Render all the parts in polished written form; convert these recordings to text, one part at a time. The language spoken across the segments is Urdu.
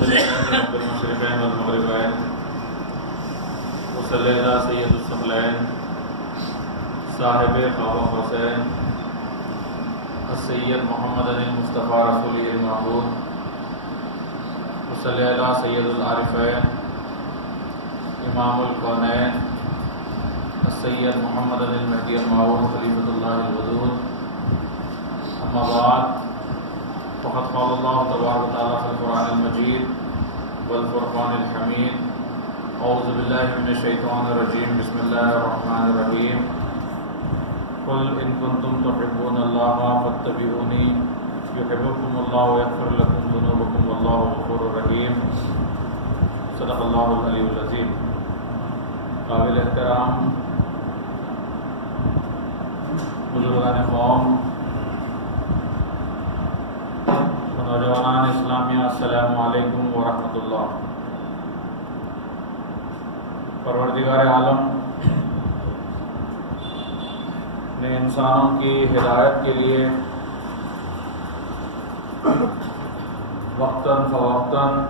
بالمشرقین والمغربین وصلی علی سید الثقلین صاحب خواہ حسین السید محمد المصطفیٰ رسول المحبوب وصلی علی سید العارفین امام الکونین السید محمد المہدی المعود خلیفۃ اللہ الودود اما بعد فقد قال اللہ تبارک و تعالیٰ فی القرآن المجید والفرقان الحمید اعوذ باللہ من الشیطان الرجیم بسم اللہ الرحمن الرحیم قل ان کنتم تحبون اللہ فاتبعونی یحببکم اللہ ویغفر لکم ذنوبکم واللہ غفور رحیم صدق اللہ العلی العظیم۔ قابل احترام بزرگان قوم، نوجوانان اسلامیہ، السلام علیکم ورحمۃ اللہ۔ پروردگار عالم نے انسانوں کی ہدایت کے لیے وقتاً فوقتاً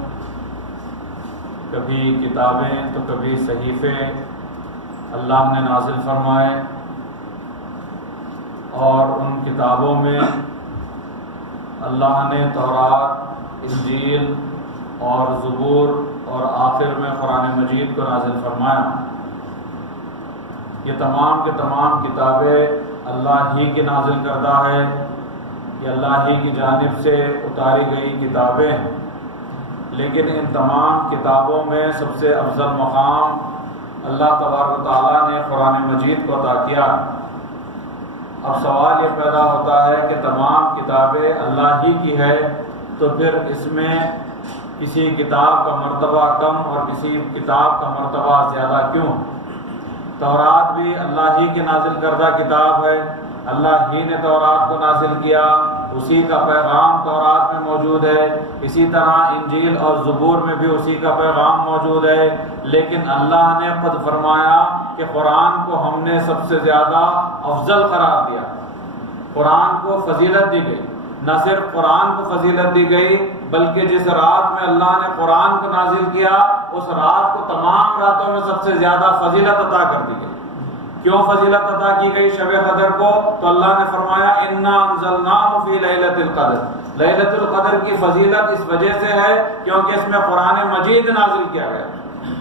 کبھی کتابیں تو کبھی صحیفے اللہ نے نازل فرمائے، اور ان کتابوں میں اللہ نے تورات، انجیل اور زبور اور آخر میں قرآن مجید کو نازل فرمایا۔ یہ تمام کے تمام کتابیں اللہ ہی کی نازل کردہ ہے، یہ اللہ ہی کی جانب سے اتاری گئی کتابیں ہیں، لیکن ان تمام کتابوں میں سب سے افضل مقام اللہ تبارک و تعالیٰ نے قرآن مجید کو عطا کیا۔ اب سوال یہ پیدا ہوتا ہے کہ تمام کتابیں اللہ ہی کی ہے، تو پھر اس میں کسی کتاب کا مرتبہ کم اور کسی کتاب کا مرتبہ زیادہ کیوں؟ تورات بھی اللہ ہی کی نازل کردہ کتاب ہے، اللہ ہی نے تورات کو نازل کیا، اسی کا پیغام تورات میں موجود ہے، اسی طرح انجیل اور زبور میں بھی اسی کا پیغام موجود ہے، لیکن اللہ نے خود فرمایا کہ قرآن کو ہم نے سب سے زیادہ افضل قرار دیا۔ قرآن کو فضیلت دی گئی، نہ صرف قرآن کو فضیلت دی گئی بلکہ جس رات میں اللہ نے قرآن کو نازل کیا اس رات کو تمام راتوں میں سب سے زیادہ فضیلت عطا کر دی گئی۔ کیوں فضیلت عطا کی گئی شب قدر کو؟ تو اللہ نے فرمایا انا انزلناہ فی لیلۃ القدر۔ لیلۃ القدر کی فضیلت اس وجہ سے ہے کیونکہ اس میں قرآن مجید نازل کیا گیا۔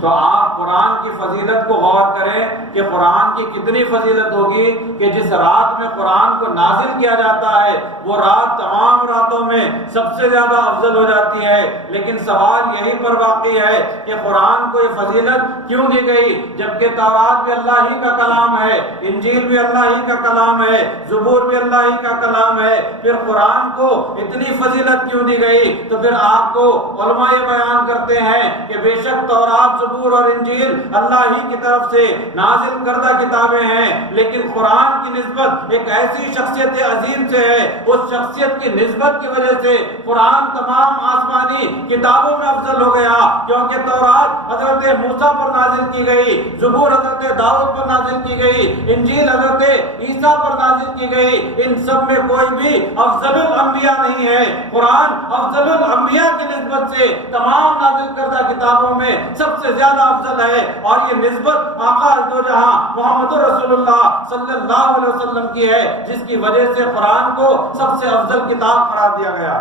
تو آپ قرآن کی فضیلت کو غور کریں کہ قرآن کی کتنی فضیلت ہوگی کہ جس رات میں قرآن کو نازل کیا جاتا ہے وہ رات تمام راتوں میں سب سے زیادہ افضل ہو جاتی ہے۔ لیکن سوال یہی پر باقی ہے کہ قرآن کو یہ فضیلت کیوں دی گئی جبکہ تورات بھی اللہ ہی کا کلام ہے، انجیل بھی اللہ ہی کا کلام ہے، زبور بھی اللہ ہی کا کلام ہے، پھر قرآن کو اتنی فضیلت کیوں دی گئی؟ تو پھر آپ کو علماء یہ بیان کرتے ہیں کہ بے شک تورات، زبور اور انجیل اللہ ہی کی طرف سے نازل کردہ کتابیں ہیں، لیکن قرآن کی نسبت ایک ایسی شخصیت عظیم سے ہے، اس شخصیت کی نسبت کی وجہ سے قرآن تمام آسمانی کتابوں میں افضل ہو گیا، کیونکہ تورات حضرت موسیٰ پر نازل کی گئی، زبور حضرت داؤد پر نازل کی گئی، انجیل حضرت عیسیٰ پر نازل کی گئی، ان سب میں کوئی بھی افضل الانبیاء نہیں ہے۔ قرآن افضل الانبیاء کی نسبت سے تمام نازل کردہ کتابوں میں سب سے زیادہ افضل ہے، اور یہ نسبت آقا دو جہاں محمد رسول اللہ صلی اللہ علیہ وسلم کی ہے، جس کی وجہ سے قرآن کو سب سے افضل کتاب قرار دیا گیا۔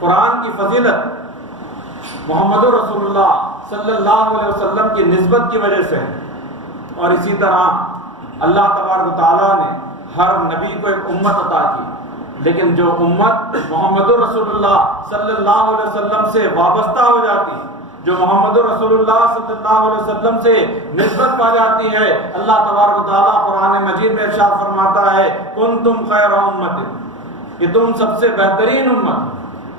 قرآن کی فضیلت محمد رسول اللہ صلی اللہ علیہ وسلم کی نسبت کی وجہ سے ہے، اور اسی طرح اللہ تبارک و تعالیٰ نے ہر نبی کو ایک امت عطا کی، لیکن جو امت محمد رسول اللہ صلی اللہ علیہ وسلم سے وابستہ ہو جاتی، جو محمد رسول اللہ صلی اللہ علیہ وسلم سے نسبت پا جاتی ہے، اللہ تبارک و تعالیٰ قرآن مجید میں ارشاد فرماتا ہے کنتم خیر امت، کہ تم سب سے بہترین امت۔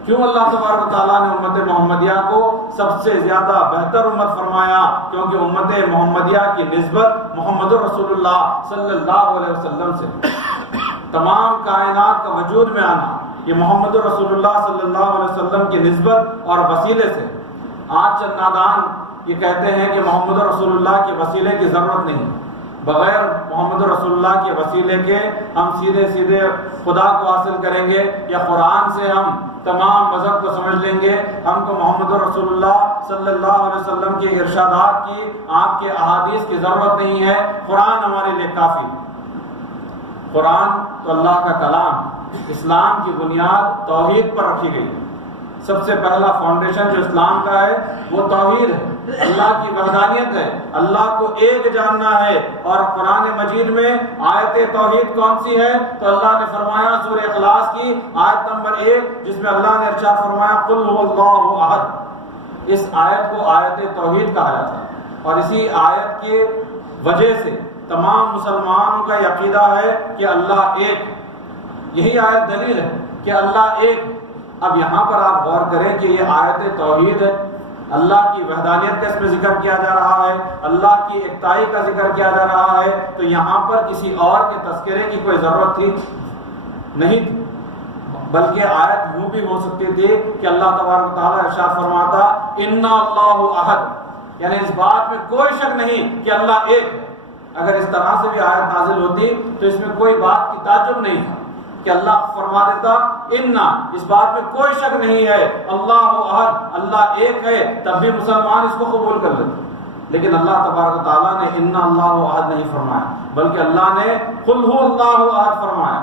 کیوں اللہ تبارک و تعالیٰ نے امت محمدیہ کو سب سے زیادہ بہتر امت فرمایا؟ کیونکہ امت محمدیہ کی نسبت محمد رسول اللہ صلی اللہ علیہ وسلم سے، تمام کائنات کا وجود میں آنا یہ محمد رسول اللہ صلی اللہ علیہ وسلم کی نسبت اور وسیلے سے۔ آج چند نادان یہ کہتے ہیں کہ محمد رسول اللہ کے وسیلے کی ضرورت نہیں، بغیر محمد رسول اللہ کے وسیلے کے ہم سیدھے سیدھے خدا کو حاصل کریں گے، یا قرآن سے ہم تمام مذہب کو سمجھ لیں گے؟ ہم کو محمد رسول اللہ صلی اللہ علیہ وسلم کے ارشادات کی، آپ کے احادیث کی ضرورت نہیں ہے، قرآن ہمارے لیے کافی۔ قرآن تو اللہ کا کلام، اسلام کی بنیاد توحید پر رکھی گئی۔ سب سے پہلا فاؤنڈیشن جو اسلام کا ہے وہ توحید ہے، اللہ کی وحدانیت ہے، اللہ کو ایک جاننا ہے۔ اور قرآن مجید میں آیت توحید کون سی ہے؟ تو اللہ نے فرمایا سورہ اخلاص کی آیت نمبر 1، جس میں اللہ نے ارشاد فرمایا قل هو اللہ احد۔ اس آیت کو آیت توحید کہا جاتا ہے، اور اسی آیت کی وجہ سے تمام مسلمانوں کا یہ عقیدہ ہے کہ اللہ ایک، یہی آیت دلیل ہے کہ اللہ ایک۔ اب یہاں پر آپ غور کریں کہ یہ آیت توحید ہے، اللہ کی وحدانیت کا اس میں ذکر کیا جا رہا ہے، اللہ کی ایکتائی کا ذکر کیا جا رہا ہے، تو یہاں پر کسی اور کے تذکرے کی کوئی ضرورت تھی نہیں تھی، بلکہ آیت یوں بھی ہو سکتی تھی کہ اللہ تبارک و تعالیٰ ارشاد فرماتا انا اللہ احد، یعنی اس بات میں کوئی شک نہیں کہ اللہ ایک ہے۔ اگر اس طرح سے بھی آیت نازل ہوتی تو اس میں کوئی بات کی تعجب نہیں تھا کہ اللہ فرما دیتا انا، اس بات میں کوئی شک نہیں ہے اللہ احد، اللہ ایک ہے، تب بھی مسلمان اس کو قبول کر لیتے۔ لیکن اللہ تبارک و تعالیٰ نے انا اللہ احد نہیں فرمایا، بلکہ اللہ نے قل هو اللہ احد فرمایا۔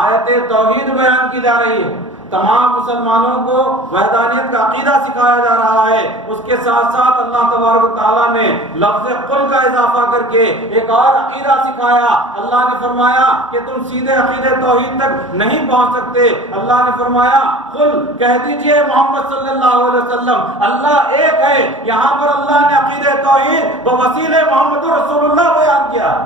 آیت توحید بیان کی جا رہی ہے، تمام مسلمانوں کو وحدانیت کا عقیدہ سکھایا جا رہا ہے، اس کے ساتھ ساتھ اللہ تبارک و تعالیٰ نے لفظ قل کا اضافہ کر کے ایک اور عقیدہ سکھایا۔ اللہ نے فرمایا کہ تم سیدھے عقیدے توحید تک نہیں پہنچ سکتے، اللہ نے فرمایا قل، کہہ دیجئے محمد صلی اللہ علیہ وسلم اللہ ایک ہے۔ یہاں پر اللہ نے عقیدے توحید بوسیلے محمد رسول اللہ بیان کیا،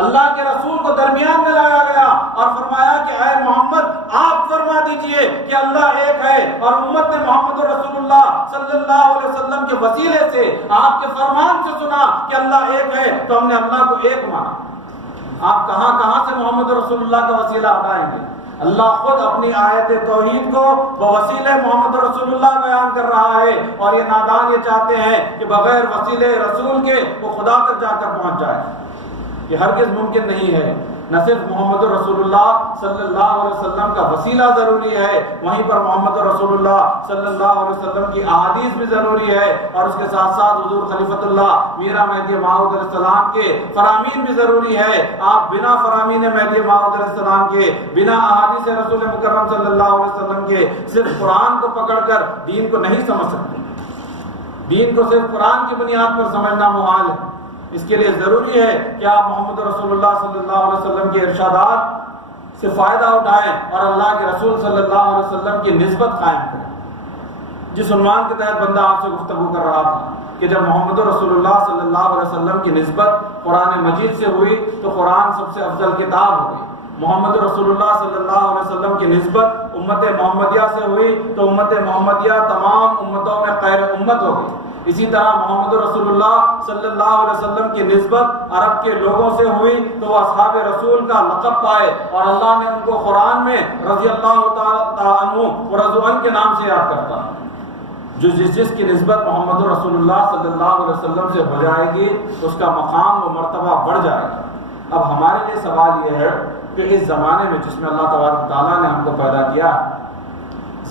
اللہ کے رسول کو درمیان میں لایا گیا اور فرمایا کہ اے محمد آپ فرما دیجئے کہ اللہ ایک ہے، اور امت نے محمد رسول اللہ صلی اللہ علیہ وسلم کے وسیلے سے آپ کے فرمان سے سنا کہ اللہ ایک ہے، تو ہم نے اللہ کو ایک مانا۔ آپ کہاں کہاں سے محمد رسول اللہ کا وسیلہ ہٹائیں گے؟ اللہ خود اپنی آیت توحید کو بوسیلے محمد رسول اللہ بیان کر رہا ہے، اور یہ نادان یہ چاہتے ہیں کہ بغیر وسیلے رسول کے وہ خدا تک جا کر پہنچ جائے۔ یہ ہرگز ممکن نہیں ہے۔ نہ صرف محمد رسول اللہ صلی اللہ علیہ وسلم کا وسیلہ ضروری ہے، وہیں پر محمد رسول اللہ صلی اللہ علیہ وسلم کی احادیث بھی ضروری ہے، اور اس کے ساتھ ساتھ حضور خلیفۃ اللہ میرا مہدی موعود علیہ السلام کے فرامین بھی ضروری ہے۔ آپ بنا فرامین مہدی موعود علیہ السلام کے، بنا احادیث رسول مکرم صلی اللہ علیہ وسلم کے صرف قرآن کو پکڑ کر دین کو نہیں سمجھ سکتے۔ دین کو صرف قرآن کی بنیاد پر سمجھنا محال ہے۔ اس کے لیے ضروری ہے کہ آپ محمد رسول اللہ صلی اللہ علیہ وسلم کے ارشادات سے فائدہ اٹھائیں اور اللہ کے رسول صلی اللہ علیہ وسلم کی نسبت قائم کریں۔ جس عنوان کے تحت بندہ آپ سے گفتگو کر رہا تھا کہ جب محمد رسول اللہ صلی اللہ علیہ وسلم کی نسبت قرآن مجید سے ہوئی تو قرآن سب سے افضل کتاب ہو گئی۔ محمد رسول اللہ صلی اللہ علیہ وسلم کی نسبت امت محمدیہ سے ہوئی تو امت محمدیہ تمام امتوں میں خیر امت ہو گئی۔ اسی طرح محمد رسول اللہ صلی اللہ علیہ وسلم کی نسبت عرب کے لوگوں سے ہوئی تو وہ اصحاب رسول کا لقب پائے، اور اللہ نے ان کو قرآن میں رضی اللہ تعالیٰ عنہ و رضوا عنہ کے نام سے یاد کرتا۔ جس کی نسبت محمد رسول اللہ صلی اللہ علیہ وسلم سے ہو جائے گی اس کا مقام و مرتبہ بڑھ جائے گا۔ اب ہمارے لیے سوال یہ ہے کہ اس زمانے میں جس میں اللہ تبارک تعالیٰ نے ہم کو پیدا کیا،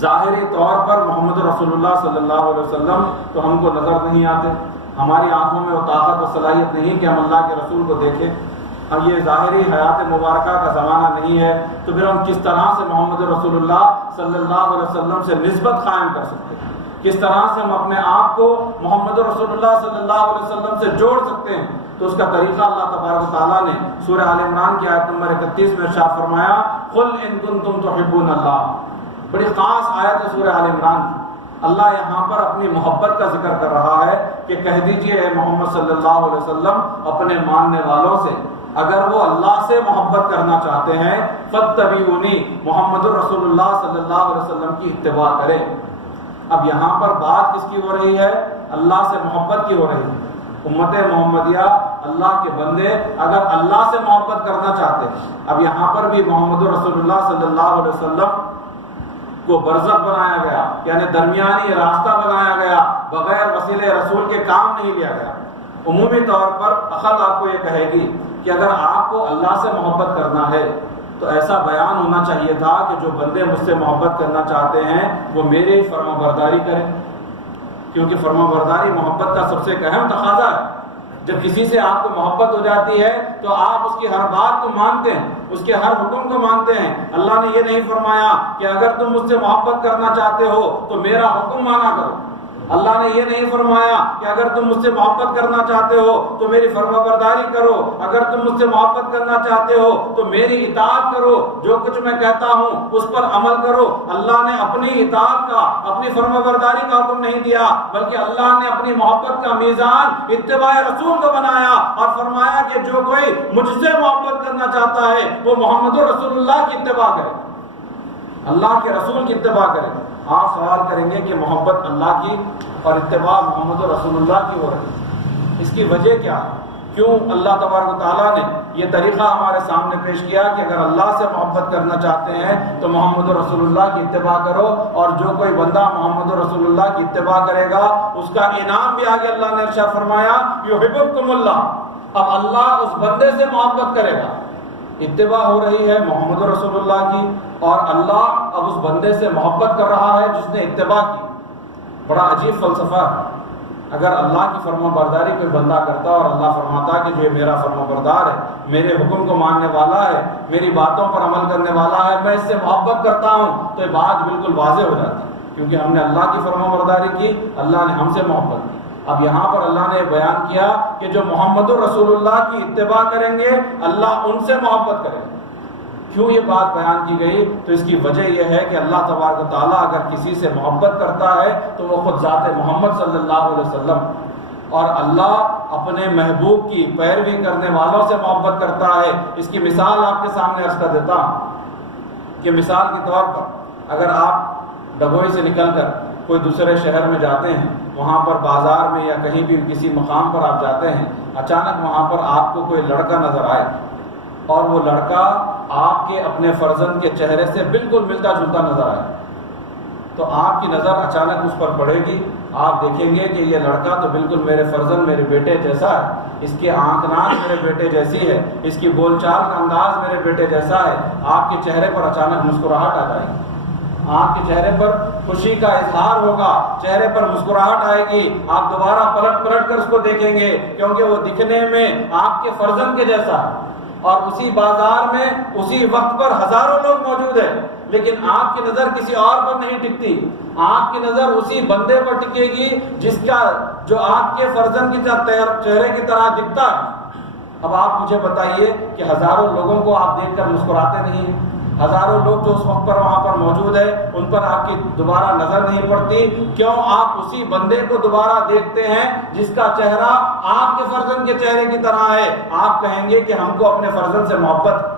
ظاہری طور پر محمد رسول اللہ صلی اللہ علیہ وسلم تو ہم کو نظر نہیں آتے، ہماری آنکھوں میں وہ طاقت و صلاحیت نہیں کہ ہم اللہ کے رسول کو دیکھیں۔ اب یہ ظاہری حیات مبارکہ کا زمانہ نہیں ہے، تو پھر ہم کس طرح سے محمد رسول اللہ صلی اللہ علیہ وسلم سے نسبت قائم کر سکتے ہیں؟ کس طرح سے ہم اپنے آپ کو محمد رسول اللہ صلی اللہ علیہ وسلم سے جوڑ سکتے ہیں؟ تو اس کا طریقہ اللہ تبارک و تعالیٰ نے سورہ آل عمران کی آیت نمبر 31 میں ارشاد فرمایا قل ان کنتم تحبون اللہ۔ بڑی خاص آیت ہے سورہ آل عمران کی۔ اللہ یہاں پر اپنی محبت کا ذکر کر رہا ہے کہ کہہ دیجئے اے محمد صلی اللہ علیہ وسلم اپنے ماننے والوں سے، اگر وہ اللہ سے محبت کرنا چاہتے ہیں فاتبعونی، محمد رسول اللہ صلی اللہ علیہ وسلم کی اتباع کریں۔ اب یہاں پر بات کس کی ہو رہی ہے؟ اللہ سے محبت کی ہو رہی ہے۔ امت محمدیہ اللہ کے بندے اگر اللہ سے محبت کرنا چاہتے ہیں، اب یہاں پر بھی محمد رسول اللہ صلی اللہ علیہ وسلم کو برزخ بنایا گیا، یعنی درمیانی راستہ بنایا گیا، بغیر وسیلے رسول کے کام نہیں لیا گیا۔ عمومی طور پر عقل آپ کو یہ کہے گی کہ اگر آپ کو اللہ سے محبت کرنا ہے تو ایسا بیان ہونا چاہیے تھا کہ جو بندے مجھ سے محبت کرنا چاہتے ہیں وہ میری فرما برداری کریں، کیونکہ فرما برداری محبت کا سب سے اہم تقاضا ہے۔ جب کسی سے آپ کو محبت ہو جاتی ہے تو آپ اس کی ہر بات کو مانتے ہیں، اس کے ہر حکم کو مانتے ہیں۔ اللہ نے یہ نہیں فرمایا کہ اگر تم مجھ سے محبت کرنا چاہتے ہو تو میرا حکم مانا کرو۔ اللہ نے یہ نہیں فرمایا کہ اگر تم مجھ سے محبت کرنا چاہتے ہو تو میری فرما برداری کرو، اگر تم مجھ سے محبت کرنا چاہتے ہو تو میری اطاعت کرو، جو کچھ میں کہتا ہوں اس پر عمل کرو۔ اللہ نے اپنی اطاعت کا، اپنی فرما برداری کا حکم نہیں دیا، بلکہ اللہ نے اپنی محبت کا میزان اتباع رسول کو بنایا اور فرمایا کہ جو کوئی مجھ سے محبت کرنا چاہتا ہے وہ محمد رسول اللہ کی اتباع کرے، اللہ کے رسول کی اتباع کرے۔ آپ سوال کریں گے کہ محبت اللہ کی اور اتباع محمد رسول اللہ کی ہو رہی ہے، اس کی وجہ کیا ہے؟ کیوں اللہ تبارک و تعالیٰ نے یہ طریقہ ہمارے سامنے پیش کیا کہ اگر اللہ سے محبت کرنا چاہتے ہیں تو محمد رسول اللہ کی اتباع کرو، اور جو کوئی بندہ محمد رسول اللہ کی اتباع کرے گا اس کا انعام بھی آگے اللہ نے ارشاد فرمایا یحببکم اللہ، اب اللہ اس بندے سے محبت کرے گا۔ اتباع ہو رہی ہے محمد رسول اللہ کی اور اللہ اب اس بندے سے محبت کر رہا ہے جس نے اتباع کی۔ بڑا عجیب فلسفہ ہے۔ اگر اللہ کی فرما برداری کوئی بندہ کرتا اور اللہ فرماتا کہ جو میرا فرما بردار ہے، میرے حکم کو ماننے والا ہے، میری باتوں پر عمل کرنے والا ہے، میں اس سے محبت کرتا ہوں، تو یہ بات بالکل واضح ہو جاتی ہے، کیونکہ ہم نے اللہ کی فرما برداری کی، اللہ نے ہم سے محبت کی۔ اب یہاں پر اللہ نے بیان کیا کہ جو محمد رسول اللہ کی اتباع کریں گے اللہ ان سے محبت کرے گا۔ کیوں یہ بات بیان کی گئی؟ تو اس کی وجہ یہ ہے کہ اللہ تبارک و تعالیٰ اگر کسی سے محبت کرتا ہے تو وہ خود ذات محمد صلی اللہ علیہ وسلم، اور اللہ اپنے محبوب کی پیروی کرنے والوں سے محبت کرتا ہے۔ اس کی مثال آپ کے سامنے عرض کر دیتا ہوں کہ مثال کے طور پر اگر آپ ڈبوئی سے نکل کر کوئی دوسرے شہر میں جاتے ہیں، وہاں پر بازار میں یا کہیں بھی کسی مقام پر آپ جاتے ہیں، اچانک وہاں پر آپ کو کوئی لڑکا نظر آئے اور وہ لڑکا آپ کے اپنے فرزند کے چہرے سے بالکل ملتا جلتا نظر آئے، تو آپ کی نظر اچانک اس پر پڑے گی۔ آپ دیکھیں گے کہ یہ لڑکا تو بالکل میرے فرزند، میرے بیٹے جیسا ہے، اس کے آنکھ ناک میرے بیٹے جیسی ہے، اس کی بول چال کا انداز میرے بیٹے جیسا ہے۔ آپ کے چہرے پر اچانک مسکراہٹ آ جائے گی، آپ کے چہرے پر خوشی کا اظہار ہوگا، چہرے پر مسکراہٹ آئے گی، آپ دوبارہ پلٹ کر اس کو دیکھیں گے کیونکہ وہ دکھنے میں آپ کے فرزند کے جیسا ہے، اور اسی بازار میں اسی وقت پر ہزاروں لوگ موجود ہیں، لیکن آپ کی نظر کسی اور پر نہیں ٹکتی، آپ کی نظر اسی بندے پر ٹکے گی جو آپ کے فرزند کی چہرے کی طرح دکھتا ہے۔ اب آپ مجھے بتائیے کہ ہزاروں لوگوں کو آپ دیکھ کر مسکراتے نہیں ہیں؟ ہزاروں لوگ جو اس وقت پر وہاں پر موجود ہے ان پر آپ کی دوبارہ نظر نہیں پڑتی؟ کیوں آپ اسی بندے کو دوبارہ دیکھتے ہیں جس کا چہرہ آپ کے فرزند کے چہرے کی طرح ہے؟ آپ کہیں گے کہ ہم کو اپنے فرزند سے محبت،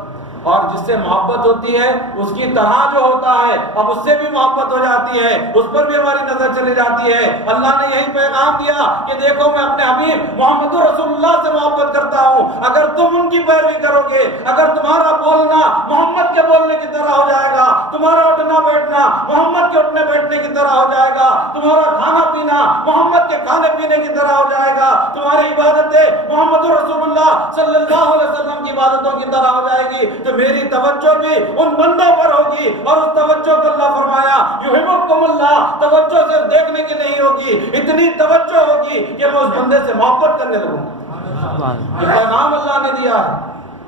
اور جس سے محبت ہوتی ہے اس کی طرح جو ہوتا ہے اب اس سے بھی محبت ہو جاتی ہے، اس پر بھی ہماری نظر چلی جاتی ہے۔ اللہ نے یہی پیغام دیا کہ دیکھو میں اپنے حبیب محمد رسول اللہ سے محبت کرتا ہوں، اگر تم ان کی پیروی کرو گے، اگر تمہارا بولنا محمد کے بولنے کی طرح ہو جائے گا، تمہارا اٹھنا بیٹھنا محمد کے اٹھنے بیٹھنے کی طرح ہو جائے گا، تمہارا کھانا پینا محمد کے کھانے پینے کی طرح ہو جائے گا، تمہاری عبادتیں محمد رسول اللہ صلی اللہ علیہ وسلم کی عبادتوں کی طرح ہو جائے گی، تو میری توجہ بھی ان بندوں پر ہوگی، اور اس توجہ کو اللہ فرمایا یحببکم اللہ، توجہ صرف دیکھنے کی نہیں ہوگی، اتنی توجہ ہوگی کہ میں اس بندے سے محبت کرنے لگوں گا۔ یہ پیغام اللہ نے دیا ہے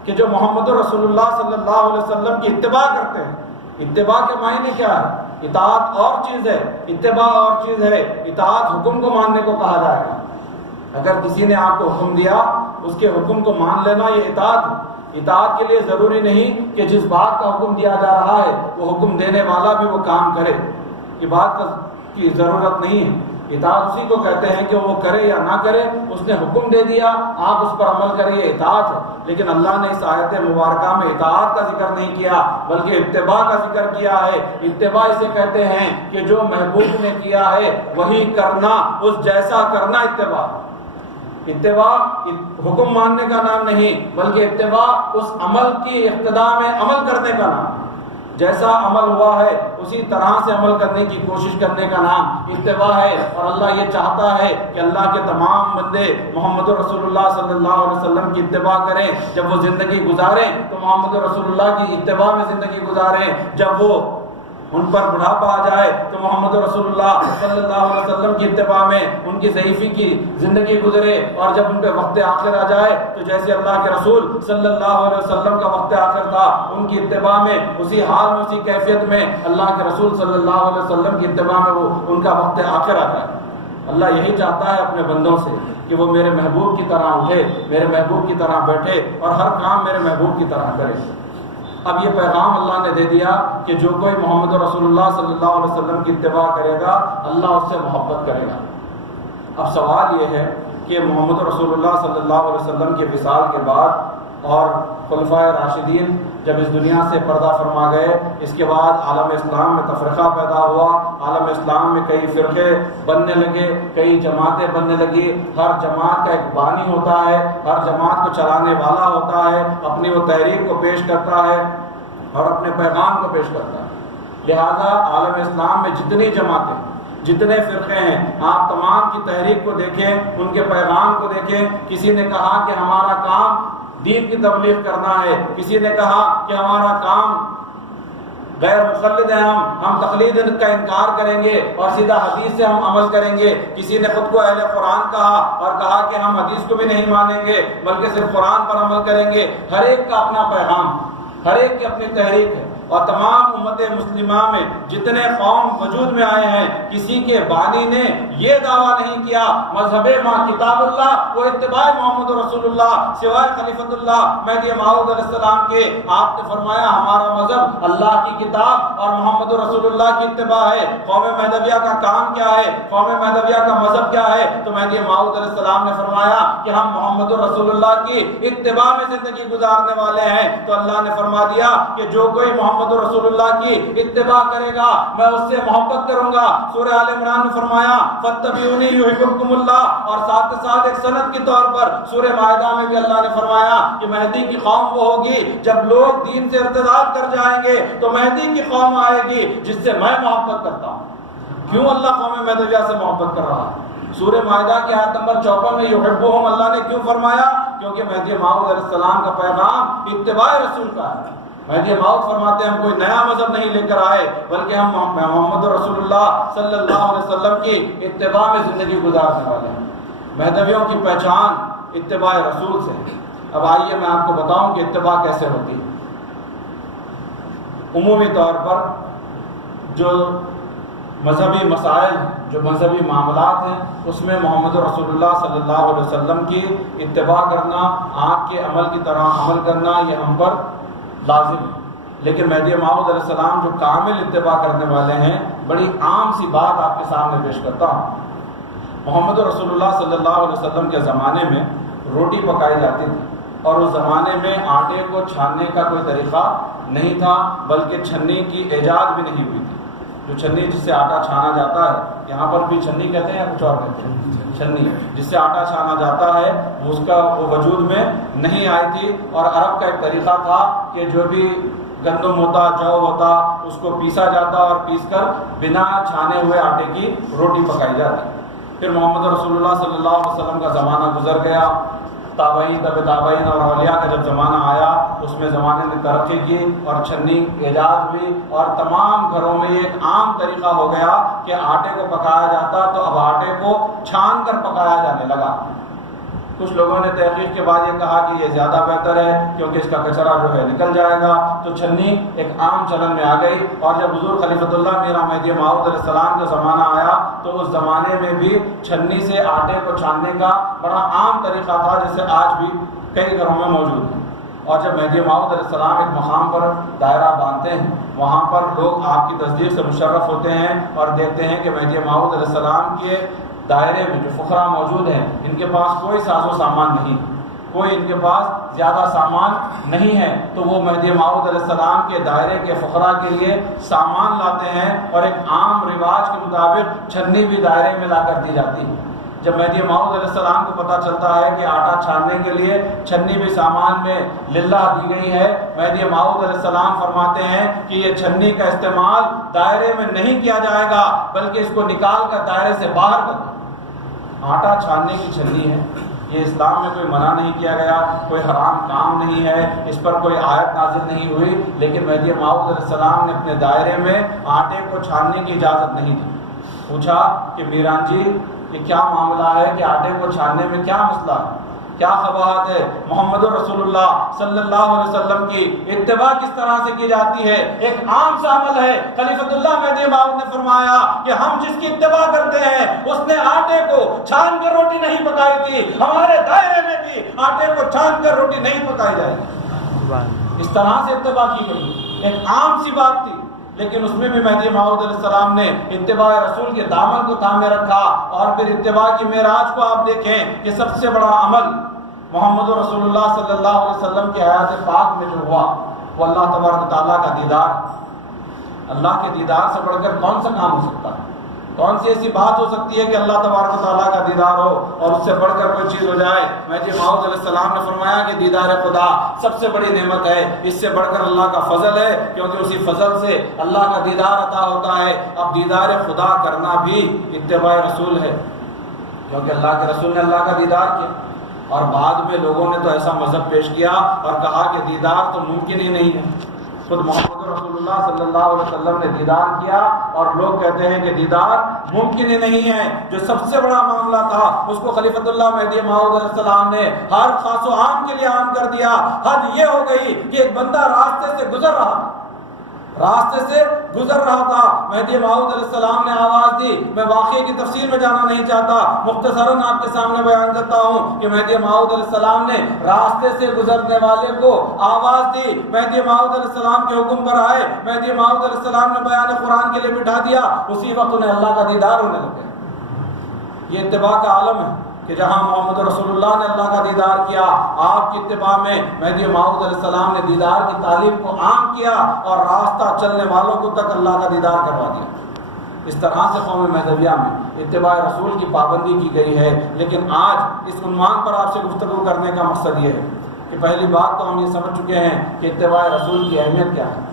کہ جو محمد رسول اللہ صلی اللہ علیہ وسلم کی اتباع کرتے ہیں۔ اتباع کے معنی کیا ہے؟ اطاعت اور چیز ہے، اتباع اور چیز ہے۔ اطاعت حکم کو ماننے کو کہا جائے گا، اگر کسی نے آپ کو حکم دیا اس کے حکم کو مان لینا یہ اطاعت ہے۔ اطاعت کے لیے ضروری نہیں کہ جس بات کا حکم دیا جا رہا ہے وہ حکم دینے والا بھی وہ کام کرے، یہ بات کی ضرورت نہیں ہے۔ اطاعت اسی کو کہتے ہیں کہ وہ کرے یا نہ کرے، اس نے حکم دے دیا آپ اس پر عمل کریں، یہ اطاعت ہے۔ لیکن اللہ نے اس آیت مبارکہ میں اطاعت کا ذکر نہیں کیا بلکہ اتباع کا ذکر کیا ہے۔ اتباع اسے کہتے ہیں کہ جو محبوب نے کیا ہے وہی کرنا، اس جیسا کرنا اتباع۔ اتباع حکم ماننے کا نام نہیں بلکہ اتباع اس عمل کی اقتداء میں عمل کرنے کا نام۔ جیسا عمل ہوا ہے اسی طرح سے عمل کرنے کی کوشش کرنے کا نام اتباع ہے۔ اور اللہ یہ چاہتا ہے کہ اللہ کے تمام بندے محمد رسول اللہ صلی اللہ علیہ وسلم کی اتباع کریں۔ جب وہ زندگی گزاریں تو محمد رسول اللہ کی اتباع میں زندگی گزاریں، جب وہ ان پر بڑھاپا آ جائے تو محمد رسول اللہ صلی اللہ علیہ وسلم کی اتباع میں ان کی ضعیفی کی زندگی گزرے، اور جب ان پہ وقت آخر آ جائے تو جیسے اللہ کے رسول صلی اللہ علیہ وسلم کا وقت آخر تھا ان کی اتباع میں اسی حال میں اسی کیفیت میں اللہ کے رسول صلی اللہ علیہ وسلم کی اتباع میں وہ ان کا وقت آخر آ جائے۔ اللہ یہی چاہتا ہے اپنے بندوں سے کہ وہ میرے محبوب کی طرح اٹھے، میرے محبوب کی طرح بیٹھے اور ہر کام میرے محبوب کی طرح کرے۔ اب یہ پیغام اللہ نے دے دیا کہ جو کوئی محمد رسول اللہ صلی اللہ علیہ وسلم کی اتباع کرے گا اللہ اس سے محبت کرے گا۔ اب سوال یہ ہے کہ محمد رسول اللہ صلی اللہ علیہ وسلم کے وصال کے بعد اور خلفائے راشدین جب اس دنیا سے پردہ فرما گئے، اس کے بعد عالم اسلام میں تفرقہ پیدا ہوا، عالم اسلام میں کئی فرقے بننے لگے، کئی جماعتیں بننے لگی۔ ہر جماعت کا ایک بانی ہوتا ہے، ہر جماعت کو چلانے والا ہوتا ہے، اپنی وہ تحریک کو پیش کرتا ہے اور اپنے پیغام کو پیش کرتا ہے۔ لہذا عالم اسلام میں جتنی جماعتیں، جتنے فرقے ہیں، آپ تمام کی تحریک کو دیکھیں، ان کے پیغام کو دیکھیں۔ کسی نے کہا کہ ہمارا کام دین کی تبلیغ کرنا ہے، کسی نے کہا کہ ہمارا کام غیر مقلد ہے، ہم تقلید کا انکار کریں گے اور سیدھا حدیث سے ہم عمل کریں گے۔ کسی نے خود کو اہل قرآن کہا اور کہا کہ ہم حدیث کو بھی نہیں مانیں گے بلکہ صرف قرآن پر عمل کریں گے۔ ہر ایک کا اپنا پیغام، ہر ایک کی اپنی تحریک ہے، اور تمام امت مسلمہ میں جتنے قوم وجود میں آئے ہیں کسی کے بانی نے یہ دعویٰ نہیں کیا مذہب ماں کتاب اللہ و اتباع محمد رسول اللہ سوائے خلیفۃ اللہ مہدی موعود علیہ السلام کے۔ آپ نے فرمایا ہمارا مذہب اللہ کی کتاب اور محمد رسول اللہ کی اتباع ہے۔ قوم مہدویہ کا کام کیا ہے؟ قوم مہدویہ کا مذہب کیا ہے؟ تو مہدی موعود علیہ السلام نے فرمایا کہ ہم محمد رسول اللہ کی اتباع میں زندگی گزارنے والے ہیں۔ تو اللہ نے فرما دیا کہ جو کوئی محمد رسول اللہ کی اتباع کرے گا میں اس سے محبت کروں گا۔ سورہ آل عمران میں فرمایا فاتبعونی یحببکم اللہ، اور ساتھ ساتھ ایک سند کے طور پر سورہ مائدہ میں بھی اللہ نے فرمایا کہ مہدی کی قوم وہ ہوگی جب لوگ دین سے ارتداد کر جائیں گے تو مہدی کی قوم آئے گی جس سے میں محبت کرتا ہوں۔ کیوں اللہ قوم مہدویہ سے محبت کر رہا ہے؟ سورہ مائدہ کی آیت نمبر 54 میں یحبہم اللہ نے کیوں فرمایا؟ کیونکہ مہدی موعود علیہ السلام کا پیغام اتباع رسول کا ہے۔ مہدی موعود فرماتے ہیں ہم کوئی نیا مذہب نہیں لے کر آئے بلکہ ہم محمد رسول اللہ صلی اللہ علیہ وسلم کی اتباع میں زندگی گزارنے والے ہیں۔ مہدویوں کی پہچان اتباع رسول سے ہے۔ اب آئیے میں آپ کو بتاؤں کہ اتباع کیسے ہوتی ہے۔ عمومی طور پر جو مذہبی مسائل، جو مذہبی معاملات ہیں اس میں محمد رسول اللہ صلی اللہ علیہ وسلم کی اتباع کرنا، آپ کے عمل کی طرح عمل کرنا یہ ہم پر لازم ہے۔ لیکن مہدی موعود علیہ السلام جو کامل اتباع کرنے والے ہیں، بڑی عام سی بات آپ کے سامنے پیش کرتا ہوں۔ محمد رسول اللہ صلی اللہ علیہ وسلم کے زمانے میں روٹی پکائی جاتی تھی، اور اس زمانے میں آٹے کو چھاننے کا کوئی طریقہ نہیں تھا بلکہ چھنی کی ایجاد بھی نہیں ہوئی تھی۔ جو چھنی جس سے آٹا چھانا جاتا ہے، یہاں پر بھی چھنی کہتے ہیں یا کچھ اور کہتے ہیں؟ چھنی جس سے آٹا چھانا جاتا ہے اس کا وہ وجود میں نہیں آئی تھی۔ اور عرب کا ایک طریقہ تھا کہ جو بھی گندم ہوتا، جو ہوتا، اس کو پیسا جاتا اور پیس کر بنا چھانے ہوئے آٹے کی روٹی پکائی جاتی۔ پھر محمد رسول اللہ صلی اللہ علیہ وسلم کا زمانہ گزر گیا، تابعین، تبع تابعین اور اولیاء کا جب زمانہ آیا اس میں زمانے نے ترقی کی اور چھنی ایجاد ہوئی، اور تمام گھروں میں یہ ایک عام طریقہ ہو گیا کہ آٹے کو پکایا جاتا تو اب آٹے کو چھان کر پکایا جانے لگا۔ کچھ لوگوں نے تحقیق کے بعد یہ کہا کہ یہ زیادہ بہتر ہے کیونکہ اس کا کچرا جو ہے نکل جائے گا، تو چھنی ایک عام چلن میں آ گئی۔ اور جب حضور خلیفۃ اللہ میرا مہدی موعود علیہ السلام کا زمانہ آیا تو اس زمانے میں بھی چھنی سے آٹے کو چھاننے کا بڑا عام طریقہ تھا جیسے آج بھی کئی گھروں میں موجود ہے۔ اور جب مہدی موعود علیہ السلام ایک مقام پر دائرہ باندھتے ہیں وہاں پر لوگ آپ کی تصدیق سے مشرف ہوتے ہیں اور دیکھتے ہیں کہ مہدی موعود علیہ السلام کے دائرے میں جو فقراء موجود ہیں ان کے پاس کوئی ساز و سامان نہیں، کوئی ان کے پاس زیادہ سامان نہیں ہے، تو وہ مہدی موعود علیہ السلام کے دائرے کے فقراء کے لیے سامان لاتے ہیں، اور ایک عام رواج کے مطابق چھنی بھی دائرے میں لا کر دی جاتی ہے۔ جب مہدی موعود علیہ السلام کو پتہ چلتا ہے کہ آٹا چھاننے کے لیے چھنی بھی سامان میں للہ دی گئی ہے، مہدی موعود علیہ السلام فرماتے ہیں کہ یہ چھنی کا استعمال دائرے میں نہیں کیا جائے گا بلکہ اس کو نکال کر دائرے سے باہر کر دو۔ آٹا چھاننے کی چھنی ہے، یہ اسلام میں کوئی منع نہیں کیا گیا، کوئی حرام کام نہیں ہے، اس پر کوئی آیت نازل نہیں ہوئی، لیکن مہدی موعود علیہ السلام نے اپنے دائرے میں آٹے کو چھاننے کی اجازت نہیں دی۔ پوچھا کہ میران جی یہ کیا معاملہ ہے کہ آٹے کو چھاننے میں کیا مسئلہ ہے، کیا قباحت ہے؟ محمد رسول اللہ صلی اللہ علیہ وسلم کی اتباع کس طرح سے کی جاتی ہے، ایک عام سا عمل ہے۔ خلیفۃ اللہ مہدی موعود نے فرمایا کہ ہم جس کی اتباع کرتے ہیں اس نے آٹے کو چھان کر روٹی نہیں پکائی تھی، ہمارے دائرے میں بھی آٹے کو چھان کر روٹی نہیں پکائی جائے گی۔ اس طرح سے اتباع کی گئی، ایک عام سی بات تھی، لیکن اس میں بھی مہدی موعود علیہ السلام نے اتباع رسول کے دامن کو تھامے رکھا۔ اور پھر اتباع کی معراج کو آپ دیکھیں کہ سب سے بڑا عمل محمد رسول اللہ صلی اللہ علیہ وسلم کی حیات پاک میں جو ہوا وہ اللہ تبارک تعالیٰ کا دیدار۔ اللہ کے دیدار سے بڑھ کر کون سا کام ہو سکتا ہے؟ کون سی ایسی بات ہو سکتی ہے کہ اللہ تبارک تعالیٰ کا دیدار ہو اور اس سے بڑھ کر کوئی چیز ہو جائے؟ مہدی موعود علیہ السلام نے فرمایا کہ دیدار خدا سب سے بڑی نعمت ہے، اس سے بڑھ کر اللہ کا فضل ہے، کیونکہ اسی فضل سے اللہ کا دیدار عطا ہوتا ہے۔ اب دیدار خدا کرنا بھی اتباع رسول ہے، کیونکہ اللہ کے رسول نے اللہ کا دیدار کیا، اور بعد میں لوگوں نے تو ایسا مذہب پیش کیا اور کہا کہ دیدار تو ممکن ہی نہیں ہے۔ خود محمد رسول اللہ صلی اللہ علیہ وسلم نے دیدار کیا اور لوگ کہتے ہیں کہ دیدار ممکن ہی نہیں ہے۔ جو سب سے بڑا معاملہ تھا اس کو خلیفۃ اللہ مہدی موعود علیہ السلام نے ہر خاص و عام کے لیے عام کر دیا۔ حد یہ ہو گئی کہ ایک بندہ راستے سے گزر رہا تھا، مہدی موعود علیہ السلام نے آواز دی۔ میں واقعے کی تفصیل میں جانا نہیں چاہتا، مختصراً آپ کے سامنے بیان کرتا ہوں کہ مہدی موعود علیہ السلام نے راستے سے گزرنے والے کو آواز دی، مہدی موعود علیہ السلام کے حکم پر آئے، مہدی موعود علیہ السلام نے بیان قرآن کے لیے بٹھا دیا، اسی وقت انہیں اللہ کا دیدار ہونے لگ گیا۔ یہ اتباع کا عالم ہے کہ جہاں محمد رسول اللہ نے اللہ کا دیدار کیا، آپ کی اتباع میں مہدی موعود علیہ السلام نے دیدار کی تعلیم کو عام کیا اور راستہ چلنے والوں کو تک اللہ کا دیدار کروا دیا۔ اس طرح سے قوم مہدویہ میں اتباع رسول کی پابندی کی گئی ہے۔ لیکن آج اس عنوان پر آپ سے گفتگو کرنے کا مقصد یہ ہے کہ پہلی بات تو ہم یہ سمجھ چکے ہیں کہ اتباع رسول کی اہمیت کیا ہے۔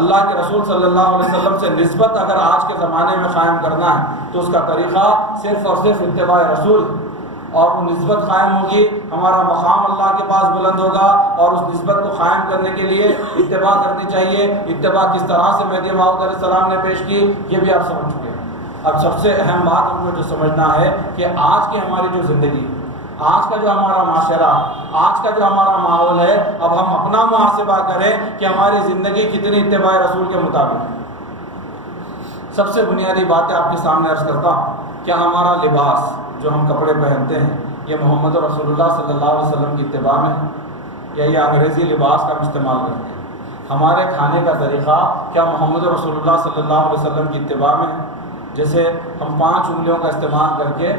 اللہ کے رسول صلی اللہ علیہ وسلم سے نسبت اگر آج کے زمانے میں قائم کرنا ہے تو اس کا طریقہ صرف اور صرف اتباع رسول ہے، اور وہ نسبت قائم ہوگی، ہمارا مقام اللہ کے پاس بلند ہوگا، اور اس نسبت کو قائم کرنے کے لیے اتباع کرنی چاہیے۔ اتباع کس طرح سے مہدی موعود علیہ السلام نے پیش کی یہ بھی آپ سمجھ چکے ہیں۔ اب سب سے اہم بات ہم کو جو سمجھنا ہے کہ آج کی ہماری جو زندگی، آج کا جو ہمارا معاشرہ، آج کا جو ہمارا ماحول ہے، اب ہم اپنا محاسبہ کریں کہ ہماری زندگی کتنی اتباع رسول کے مطابق ہے۔ سب سے بنیادی باتیں آپ کے سامنے عرض کرتا ہوں۔ کیا ہمارا لباس جو ہم کپڑے پہنتے ہیں یہ محمد رسول اللہ صلی اللہ علیہ وسلم کی اتباع میں ہے، یا یہ انگریزی لباس کا ہم استعمال کرتے ہیں؟ ہمارے کھانے کا طریقہ کیا محمد رسول اللہ صلی اللہ علیہ وسلم کی اتباع میں ہے؟ جیسے ہم 5 انگلیوں کا استعمال کر کے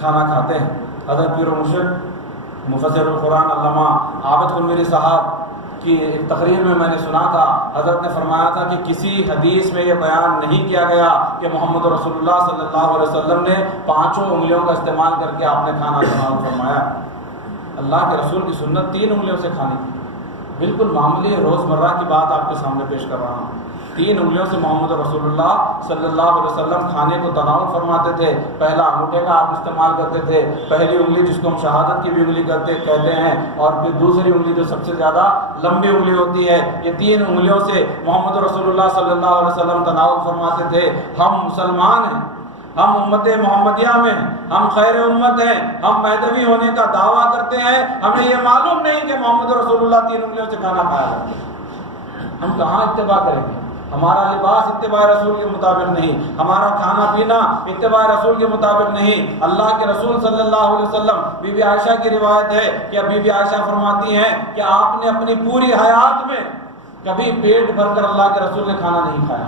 کھانا کھاتے ہیں۔ حضرت پیر و مرشد مفسر القرآن علامہ عابد قنوری صاحب کی ایک تقریر میں نے سنا تھا، حضرت نے فرمایا تھا کہ کسی حدیث میں یہ بیان نہیں کیا گیا کہ محمد رسول اللہ صلی اللہ علیہ وسلم نے 5 انگلیوں کا استعمال کر کے آپ نے کھانا تناول فرمایا۔ اللہ کے رسول کی سنت 3 انگلیوں سے کھانے کی، بالکل معمولی روزمرہ کی بات آپ کے سامنے پیش کر رہا ہوں۔ 3 انگلیوں سے محمد رسول اللہ صلی اللہ علیہ وسلم کھانے کو تناول فرماتے تھے۔ پہلا انگوٹھے کا آپ استعمال کرتے تھے، پہلی انگلی جس کو ہم شہادت کی بھی انگلی کہتے ہیں، اور پھر دوسری انگلی جو سب سے زیادہ لمبی انگلی ہوتی ہے، یہ 3 انگلیوں سے محمد رسول اللہ صلی اللہ علیہ وسلم تناول فرماتے تھے۔ ہم مسلمان ہیں، ہم امت محمدیہ میں ہیں، ہم خیر امت ہیں، ہم مہدوی ہونے کا دعویٰ کرتے ہیں، ہمیں یہ معلوم نہیں کہ محمد رسول اللہ 3 انگلیوں سے کھانا کھایا کرتے ہیں۔ ہم کہاں اتباع کریں گے؟ ہمارا لباس اتباع رسول کے مطابق نہیں، ہمارا کھانا پینا اتباع رسول کے مطابق نہیں۔ اللہ کے رسول صلی اللہ علیہ وسلم، بی بی عائشہ کی روایت ہے کہ بی بی عائشہ فرماتی ہیں کہ آپ نے اپنی پوری حیات میں کبھی پیٹ بھر کر اللہ کے رسول نے کھانا نہیں کھایا۔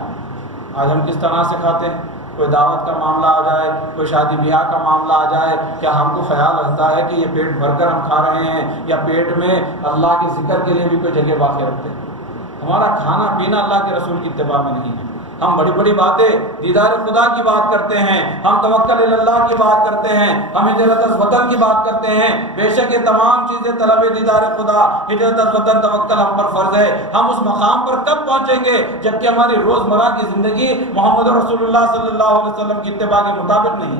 آج ہم کس طرح سے کھاتے ہیں؟ کوئی دعوت کا معاملہ آ جائے، کوئی شادی بیاہ کا معاملہ آ جائے، کیا ہم کو خیال رہتا ہے کہ یہ پیٹ بھر کر ہم کھا رہے ہیں، یا پیٹ میں اللہ کے ذکر کے لیے بھی کوئی جگہ باقی رکھتے ہیں؟ ہمارا کھانا پینا اللہ کے رسول کی اتباع میں نہیں ہے۔ ہم بڑی بڑی باتیں دیدار خدا کی بات کرتے ہیں، ہم توکل اللہ کی بات کرتے ہیں، ہم ہجرت از وطن کی بات کرتے ہیں۔ بے شک یہ تمام چیزیں طلب دیدار خدا، ہجرت از وطن، توکل ہم پر فرض ہے۔ ہم اس مقام پر کب پہنچیں گے جبکہ ہماری روزمرہ کی زندگی محمد رسول اللہ صلی اللہ علیہ وسلم کی اتباع کے مطابق نہیں،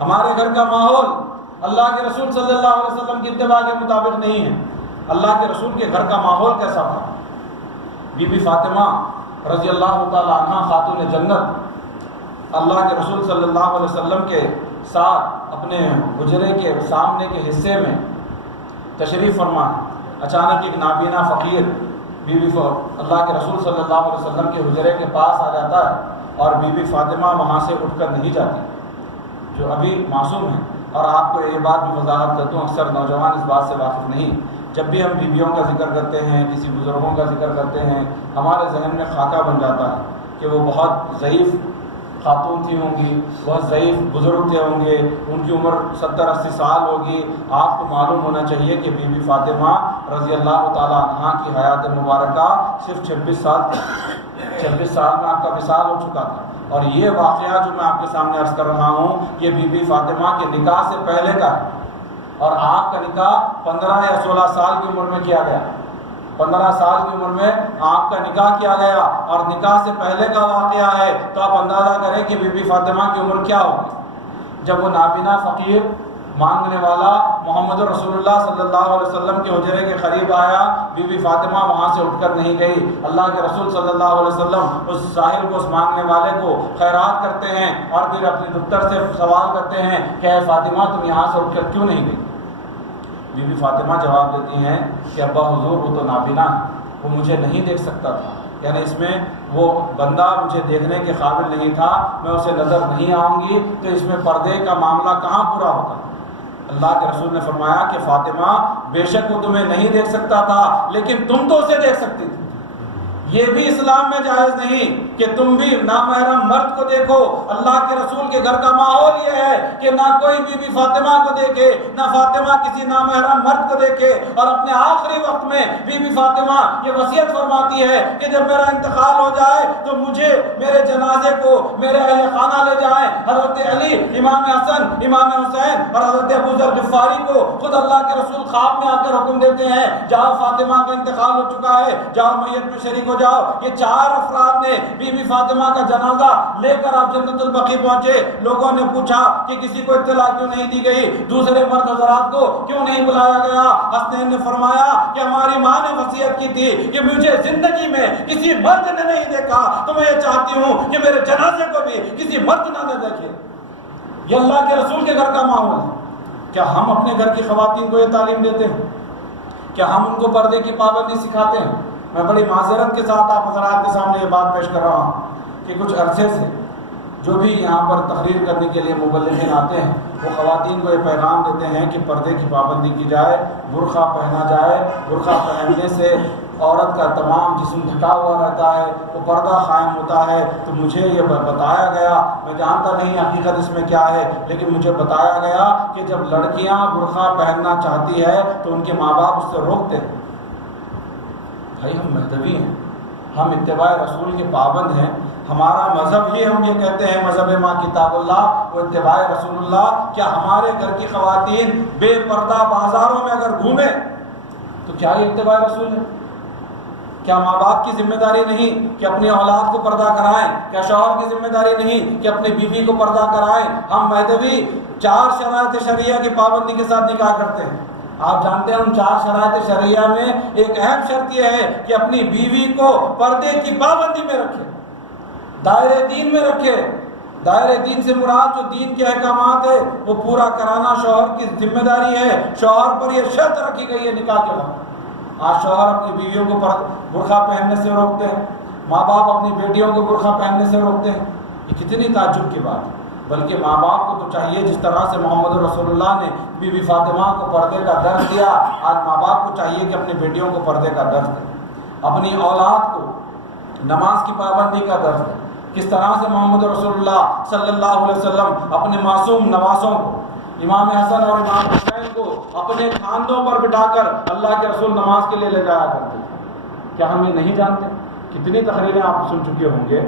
ہمارے گھر کا ماحول اللہ کے رسول صلی اللہ علیہ وسلم کی اتباع کے مطابق نہیں ہے۔ اللہ کے رسول کے گھر کا ماحول کیسا تھا؟ بی بی فاطمہ رضی اللہ تعالی عنہ خاتون جنت اللہ کے رسول صلی اللہ علیہ وسلم کے ساتھ اپنے حجرے کے سامنے کے حصے میں تشریف فرما، اچانک ایک نابینا فقیر بی بی اللہ کے رسول صلی اللہ علیہ وسلم کے حجرے کے پاس آ جاتا ہے اور بی بی فاطمہ وہاں سے اٹھ کر نہیں جاتی، جو ابھی معصوم ہیں۔ اور آپ کو یہ بات بھی وضاحت کرتا ہوں، اکثر نوجوان اس بات سے واقف نہیں، جب بھی ہم بیویوں کا ذکر کرتے ہیں، کسی بزرگوں کا ذکر کرتے ہیں، ہمارے ذہن میں خاکہ بن جاتا ہے کہ وہ بہت ضعیف خاتون تھی ہوں گی، بہت ضعیف بزرگ تھے ہوں گے، ان کی عمر 70-80 سال ہوگی۔ آپ کو معلوم ہونا چاہیے کہ بی بی فاطمہ رضی اللہ تعالی عنہا کی حیات مبارکہ صرف 26 سال میں آپ کا وصال ہو چکا تھا۔ اور یہ واقعہ جو میں آپ کے سامنے عرض کر رہا ہوں یہ بی بی فاطمہ کے نکاح سے پہلے کا ہے، اور آپ کا نکاح 15 یا 16 سال کی عمر میں کیا گیا، 15 سال کی عمر میں آپ کا نکاح کیا گیا، اور نکاح سے پہلے کا واقعہ ہے، تو آپ اندازہ کریں کہ بی بی فاطمہ کی عمر کیا ہوگی جب وہ نابینا فقیر مانگنے والا محمد رسول اللہ صلی اللہ علیہ وسلم کے حجرے کے قریب آیا۔ بی بی فاطمہ وہاں سے اٹھ کر نہیں گئی، اللہ کے رسول صلی اللہ علیہ وسلم اس ساحل کو، اس مانگنے والے کو خیرات کرتے ہیں اور پھر اپنی دختر سے سوال کرتے ہیں کہ اے فاطمہ تم یہاں سے اٹھ کر کیوں نہیں گئی؟ بی بی فاطمہ جواب دیتی ہیں کہ ابا حضور وہ تو نابینا ہے، وہ مجھے نہیں دیکھ سکتا تھا، یعنی اس میں وہ بندہ مجھے دیکھنے کے قابل نہیں تھا، میں اسے نظر نہیں آؤں گی، تو اس میں پردے کا معاملہ کہاں پورا ہوتا؟ اللہ کے رسول نے فرمایا کہ فاطمہ بے شک وہ تمہیں نہیں دیکھ سکتا تھا لیکن تم تو اسے دیکھ سکتی تھی۔ یہ بھی اسلام میں جائز نہیں کہ تم بھی نامحرم مرد کو دیکھو۔ اللہ کے رسول کے گھر کا ماحول یہ ہے کہ نہ کوئی بی بی فاطمہ کو دیکھے، نہ فاطمہ کسی نامحرم مرد کو دیکھے۔ اور اپنے آخری وقت میں بی بی فاطمہ یہ وصیت فرماتی ہے کہ جب میرا انتقال ہو جائے تو مجھے میرے جنازے کو میرے اہل خانہ لے جائیں۔ حضرت علی، امام حسن، امام حسین اور حضرت ابو ذر غفاری کو خود اللہ کے رسول خواب میں آ کر حکم دیتے ہیں جاؤ فاطمہ کا انتقال ہو چکا ہے، جاؤ میت میں شریک ہو جاؤ۔ یہ 4 افراد نے بی بی فاطمہ کا جنازہ لے کر آپ جنت البقیع پہنچے۔ لوگوں نے پوچھا کہ کسی کو اطلاع کیوں نہیں دی گئی، دوسرے مرد حضرات کو کیوں نہیں بلایا گیا؟ حسنین نے فرمایا کہ ہماری ماں نے وصیت کی تھی کہ مجھے زندگی میں کسی مرد نے نہیں دیکھا، تو میں یہ چاہتی ہوں کہ میرے جنازے کو بھی کسی مرد نہ دیکھے۔ یہ اللہ کے رسول کے گھر کا ماحول ہے۔ کیا ہم اپنے گھر کی خواتین کو یہ تعلیم دیتے ہیں؟ کیا ہم ان کو پردے کی پابندی سکھاتے ہیں؟ میں بڑی معذرت کے ساتھ آپ حضرات کے سامنے یہ بات پیش کر رہا ہوں کہ کچھ عرصے سے جو بھی یہاں پر تقریر کرنے کے لیے مبلغین آتے ہیں وہ خواتین کو یہ پیغام دیتے ہیں کہ پردے کی پابندی کی جائے، برقع پہنا جائے، برقع پہننے سے عورت کا تمام جسم ڈھکا ہوا رہتا ہے، وہ پردہ قائم ہوتا ہے۔ تو مجھے یہ بتایا گیا، میں جانتا نہیں حقیقت اس میں کیا ہے، لیکن مجھے بتایا گیا کہ جب لڑکیاں برقع پہننا چاہتی ہے تو ان کے ماں باپ اس سے روکتے ہیں۔ بھائی ہم مہذبی ہیں، ہم اتباع رسول کے پابند ہیں، ہمارا مذہب ہی ہم یہ کہتے ہیں مذہب ما کتاب اللہ و اتباع رسول اللہ۔ کیا ہمارے گھر کی خواتین بے پردہ بازاروں میں اگر گھومیں تو کیا یہ اتباع رسول ہے؟ کیا ماں باپ کی ذمہ داری نہیں کہ اپنی اولاد کو پردہ کرائیں؟ کیا شوہر کی ذمہ داری نہیں کہ اپنی بیوی کو پردہ کرائیں؟ ہم مہذبی 4 شرائط شرعیہ کی پابندی کے ساتھ نکاح کرتے ہیں۔ آپ جانتے ہیں ان 4 شرائط شرعیہ میں ایک اہم شرط یہ ہے کہ اپنی بیوی کو پردے کی پابندی میں رکھے، دائرے دین میں رکھے۔ دائرے دین سے مراد جو دین کے احکامات ہے وہ پورا کرانا شوہر کی ذمہ داری ہے۔ شوہر پر یہ شرط رکھی گئی ہے نکاح کے وقت۔ آج شوہر اپنی بیویوں کو برقع پہننے سے روکتے ہیں، ماں باپ اپنی بیٹیوں کو برقع پہننے سے روکتے ہیں۔ یہ کتنی تعجب کی بات ہے۔ بلکہ ماں باپ کو تو چاہیے جس طرح سے محمد رسول اللہ نے بی بی فاطمہ کو پردے کا درس دیا، آج ماں باپ کو چاہیے کہ اپنی بیٹیوں کو پردے کا درس دیں، اپنی اولاد کو نماز کی پابندی کا درس دیں۔ کس طرح سے محمد رسول اللہ صلی اللہ علیہ وسلم اپنے معصوم نواسوں کو، امام حسن اور امام حسین کو اپنے کاندھوں پر بٹھا کر اللہ کے رسول نماز کے لیے لے جایا کرتے۔ کیا ہم یہ نہیں جانتے کتنی تقریریں آپ سن چکے ہوں گے،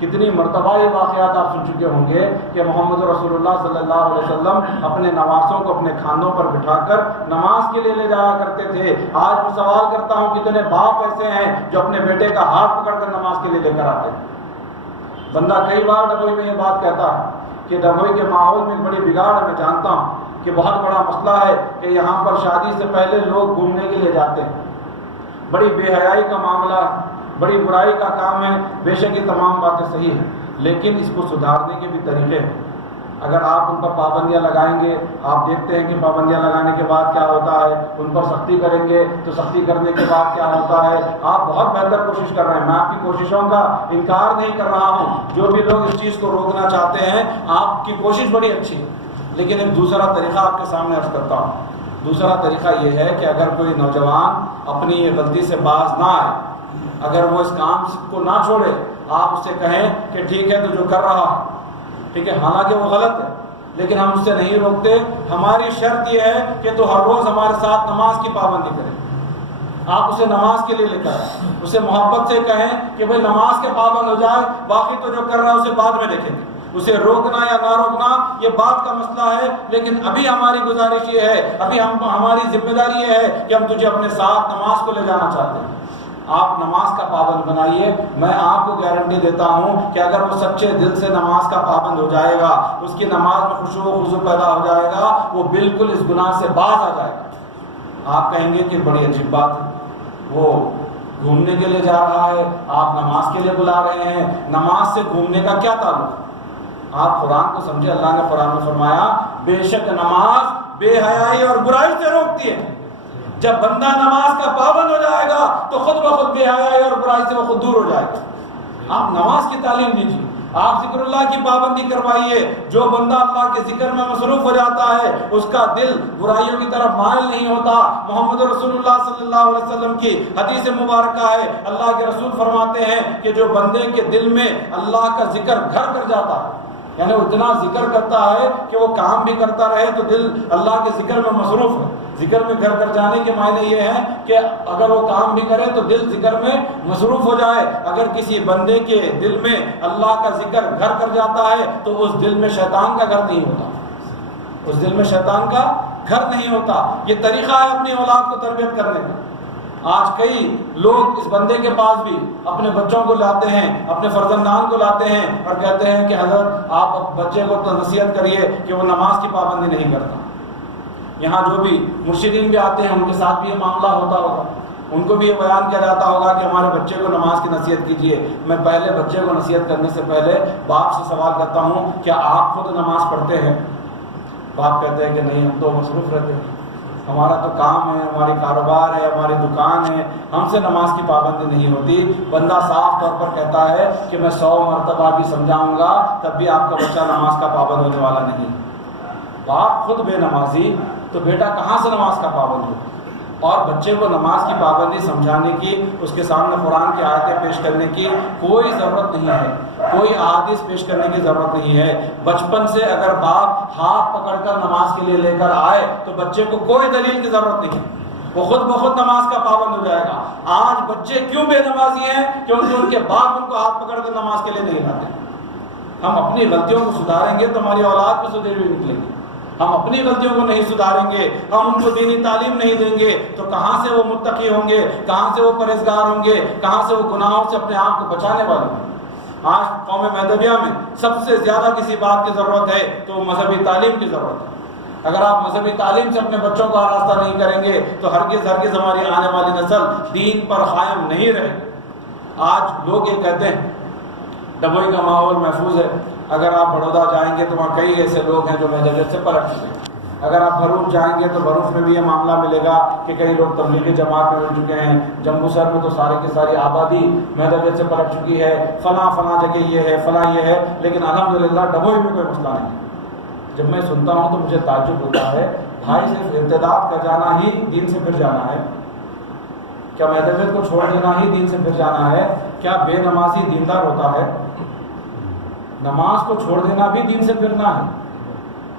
کتنی مرتبہ یہ واقعات آپ سن چکے ہوں گے کہ محمد رسول اللہ صلی اللہ علیہ وسلم اپنے نواسوں کو اپنے کھانوں پر بٹھا کر نماز کے لیے لے جایا کرتے تھے۔ آج میں سوال کرتا ہوں کتنے باپ ایسے ہیں جو اپنے بیٹے کا ہاتھ پکڑ کر نماز کے لیے لے کر آتے ہیں؟ بندہ کئی بار ڈبوئی میں یہ بات کہتا ہے کہ ڈبوئی کے ماحول میں بڑی بگاڑ ہے، میں جانتا ہوں کہ بہت بڑا مسئلہ ہے کہ یہاں پر شادی سے پہلے لوگ گھومنے کے لیے جاتے ہیں، بڑی بے حیائی کا معاملہ ہے، بڑی برائی کا کام ہے۔ بے شک یہ تمام باتیں صحیح ہیں، لیکن اس کو سدھارنے کے بھی طریقے ہیں۔ اگر آپ ان پر پابندیاں لگائیں گے، آپ دیکھتے ہیں کہ پابندیاں لگانے کے بعد کیا ہوتا ہے، ان پر سختی کریں گے تو سختی کرنے کے بعد کیا ہوتا ہے۔ آپ بہت بہتر کوشش کر رہے ہیں، میں آپ کی کوششوں کا انکار نہیں کر رہا ہوں، جو بھی لوگ اس چیز کو روکنا چاہتے ہیں آپ کی کوشش بڑی اچھی ہے، لیکن ایک دوسرا طریقہ آپ کے سامنے عرض کرتا ہوں۔ دوسرا طریقہ یہ ہے کہ اگر کوئی نوجوان اپنی یہ غلطی سے باز نہ آئے، اگر وہ اس کام کو نہ چھوڑے، آپ اس سے کہیں کہ ٹھیک ہے تو جو کر رہا ہے ٹھیک ہے، حالانکہ وہ غلط ہے لیکن ہم اس سے نہیں روکتے۔ ہماری شرط یہ ہے کہ تو ہر روز ہمارے ساتھ نماز کی پابندی کریں۔ آپ اسے نماز کے لیے لے کر اسے محبت سے کہیں کہ بھائی نماز کے پابند ہو جائے، باقی تو جو کر رہا ہے اسے بعد میں دیکھیں گے۔ اسے روکنا یا نہ روکنا یہ بات کا مسئلہ ہے، لیکن ابھی ہماری گزارش یہ ہے، ابھی ہماری ذمہ داری یہ ہے کہ ہم تجھے اپنے ساتھ نماز کو لے جانا چاہتے ہیں۔ آپ نماز کا پابند بنائیے، میں آپ کو گارنٹی دیتا ہوں کہ اگر وہ سچے دل سے نماز کا پابند ہو جائے گا، اس کی نماز میں خشوع و خضوع پیدا ہو جائے گا، وہ بالکل اس گناہ سے باز آ جائے گا۔ آپ کہیں گے کہ بڑی عجیب بات ہے، وہ گھومنے کے لیے جا رہا ہے، آپ نماز کے لیے بلا رہے ہیں، نماز سے گھومنے کا کیا تعلق؟ آپ قرآن کو سمجھے، اللہ نے قرآن میں فرمایا بے شک نماز بے حیائی اور برائی سے روکتی ہے۔ جب بندہ نماز کا پابند ہو جائے گا تو خود بخود بے حیائی اور برائی سے وہ خود دور ہو جائے گا۔ آپ نماز کی تعلیم دیجیے، آپ ذکر اللہ کی پابندی کروائیے۔ جو بندہ اللہ کے ذکر میں مصروف ہو جاتا ہے اس کا دل برائیوں کی طرف مائل نہیں ہوتا۔ محمد رسول اللہ صلی اللہ علیہ وسلم کی حدیث مبارکہ ہے، اللہ کے رسول فرماتے ہیں کہ جو بندے کے دل میں اللہ کا ذکر گھر کر جاتا ہے، یعنی اتنا ذکر کرتا ہے کہ وہ کام بھی کرتا رہے تو دل اللہ کے ذکر میں مصروف ہے۔ ذکر میں گھر کر جانے کے معنی یہ ہے کہ اگر وہ کام بھی کرے تو دل ذکر میں مصروف ہو جائے۔ اگر کسی بندے کے دل میں اللہ کا ذکر گھر کر جاتا ہے تو اس دل میں شیطان کا گھر نہیں ہوتا، اس دل میں شیطان کا گھر نہیں ہوتا۔ یہ طریقہ ہے اپنی اولاد کو تربیت کرنے کا۔ آج کئی لوگ اس بندے کے پاس بھی اپنے بچوں کو لاتے ہیں، اپنے فرزندان کو لاتے ہیں اور کہتے ہیں کہ حضرت آپ بچے کو تو نصیحت کریے کہ وہ نماز کی پابندی نہیں کرتا۔ یہاں جو بھی مرشدین بھی آتے ہیں ان کے ساتھ بھی یہ معاملہ ہوتا ہوگا، ان کو بھی یہ بیان کیا جاتا ہوگا کہ ہمارے بچے کو نماز کی نصیحت کیجیے۔ میں پہلے بچے کو نصیحت کرنے سے پہلے باپ سے سوال کرتا ہوں کیا آپ خود نماز پڑھتے ہیں؟ باپ کہتے ہیں کہ نہیں، ہم تو مصروف رہتے ہیں، ہمارا تو کام ہے، ہماری کاروبار ہے، ہماری دکان ہے، ہم سے نماز کی پابندی نہیں ہوتی۔ بندہ صاف طور پر کہتا ہے کہ میں 100 مرتبہ بھی سمجھاؤں گا تب بھی آپ کا بچہ نماز کا پابند ہونے والا نہیں۔ باپ خود بے نمازی تو بیٹا کہاں سے نماز کا پابند ہو؟ اور بچے کو نماز کی پابندی سمجھانے کی، اس کے سامنے قرآن کی آیتیں پیش کرنے کی کوئی ضرورت نہیں ہے، کوئی احادیث پیش کرنے کی ضرورت نہیں ہے۔ بچپن سے اگر باپ ہاتھ پکڑ کر نماز کے لیے لے کر آئے تو بچے کو کوئی دلیل کی ضرورت نہیں ہے، وہ خود بخود نماز کا پابند ہو جائے گا۔ آج بچے کیوں بے نمازی ہیں؟ کیونکہ ان کے باپ ان کو ہاتھ پکڑ کر نماز کے لیے نہیں لاتے۔ ہم اپنی غلطیوں کو سدھاریں گے تو ہماری اولاد بھی سدھری ہوئی نکلے گی۔ ہم اپنی غلطیوں کو نہیں سدھاریں گے، ہم ان کو دینی تعلیم نہیں دیں گے تو کہاں سے وہ متقی ہوں گے، کہاں سے وہ پرہیزگار ہوں گے، کہاں سے وہ گناہوں سے اپنے آپ کو بچانے والے ہوں گے۔ آج قوم مہدویہ میں سب سے زیادہ کسی بات کی ضرورت ہے تو مذہبی تعلیم کی ضرورت ہے۔ اگر آپ مذہبی تعلیم سے اپنے بچوں کو آراستہ نہیں کریں گے تو ہرگز ہماری آنے والی نسل دین پر قائم نہیں رہے۔ آج لوگ یہ کہتے ہیں ڈبوئی کا ماحول محفوظ ہے، اگر آپ بڑودہ جائیں گے تو وہاں کئی ایسے لوگ ہیں جو مہدویت سے پلٹ چکے ہیں۔ اگر آپ بھروچ جائیں گے تو بھروچ میں بھی یہ معاملہ ملے گا کہ کئی لوگ تبلیغی جماعت میں مل چکے ہیں۔ جمبو سر میں تو سارے کی ساری آبادی مہدویت سے پلٹ چکی ہے، فلاں جگہ یہ ہے، فلاں یہ ہے، لیکن الحمدللہ ڈبوئی میں کوئی مسئلہ نہیں۔ جب میں سنتا ہوں تو مجھے تعجب ہوتا ہے، بھائی صرف ارتداد کا جانا ہی دین سے پھر جانا ہے؟ کیا مہدویت کو چھوڑ دینا ہی دین سے پھر جانا ہے؟ کیا بے نمازی دیندار ہوتا ہے؟ نماز کو چھوڑ دینا بھی دین سے پھرنا ہے،